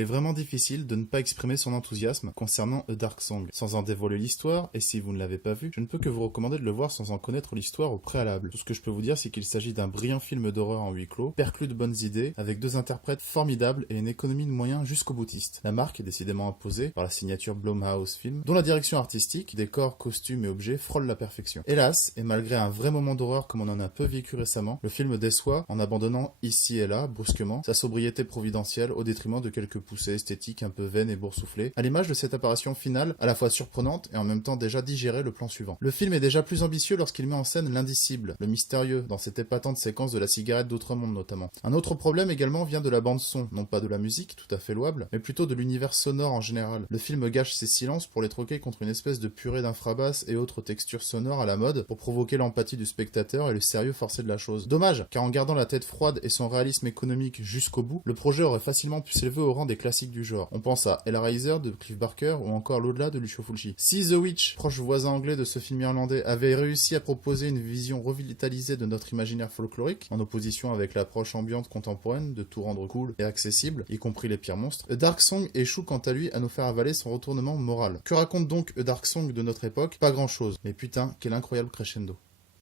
est vraiment difficile de ne pas exprimer son enthousiasme concernant A Dark Song. Sans en dévoiler l'histoire, et si vous ne l'avez pas vu, je ne peux que vous recommander de le voir sans en connaître l'histoire au préalable. Tout ce que je peux vous dire, c'est qu'il s'agit d'un brillant film d'horreur en huis clos, perclus de bonnes idées, avec deux interprètes formidables et une économie de moyens jusqu'au boutiste. La marque est décidément imposée par la signature Blumhouse Film, dont la direction artistique, décors, costumes et objets frôle la perfection. Hélas, et malgré un vrai moment d'horreur comme on en a peu vécu récemment, le film déçoit en abandonnant ici et là, brusquement, sa sobriété providentielle au détriment de quelques poussées esthétiques un peu vaines et boursouflées, à l'image de cette apparition finale, à la fois surprenante et en même temps déjà digérée le plan suivant. Le film est déjà plus ambitieux lorsqu'il met en scène l'indicible, le mystérieux, dans cette épatante séquence de la cigarette d'Outre-Monde notamment. Un autre problème également vient de la bande-son, non pas de la musique, tout à fait louable, mais plutôt de l'univers sonore en général. Le film gâche ses silences pour les troquer contre une espèce de purée d'infrabasses et autres textures sonores à la mode pour provoquer l'empathie du spectateur et le sérieux forcé de la chose. Dommage, car en gardant la tête froide et son réalisme économique jusqu'au bout, le projet aurait facilement pu s'élever au rang des classiques du genre. On pense à Hellraiser de Clive Barker ou encore L'au-delà de Lucio Fulci. Si The Witch, proche voisin anglais de ce film irlandais, avait réussi à proposer une vision revitalisée de notre imaginaire folklorique, en opposition avec l'approche ambiante contemporaine de tout rendre cool et accessible, y compris les pires monstres, A Dark Song échoue quant à lui à nous faire avaler son retournement moral. Que raconte donc A Dark Song de notre époque? Pas grand chose, mais putain, quel incroyable crescendo.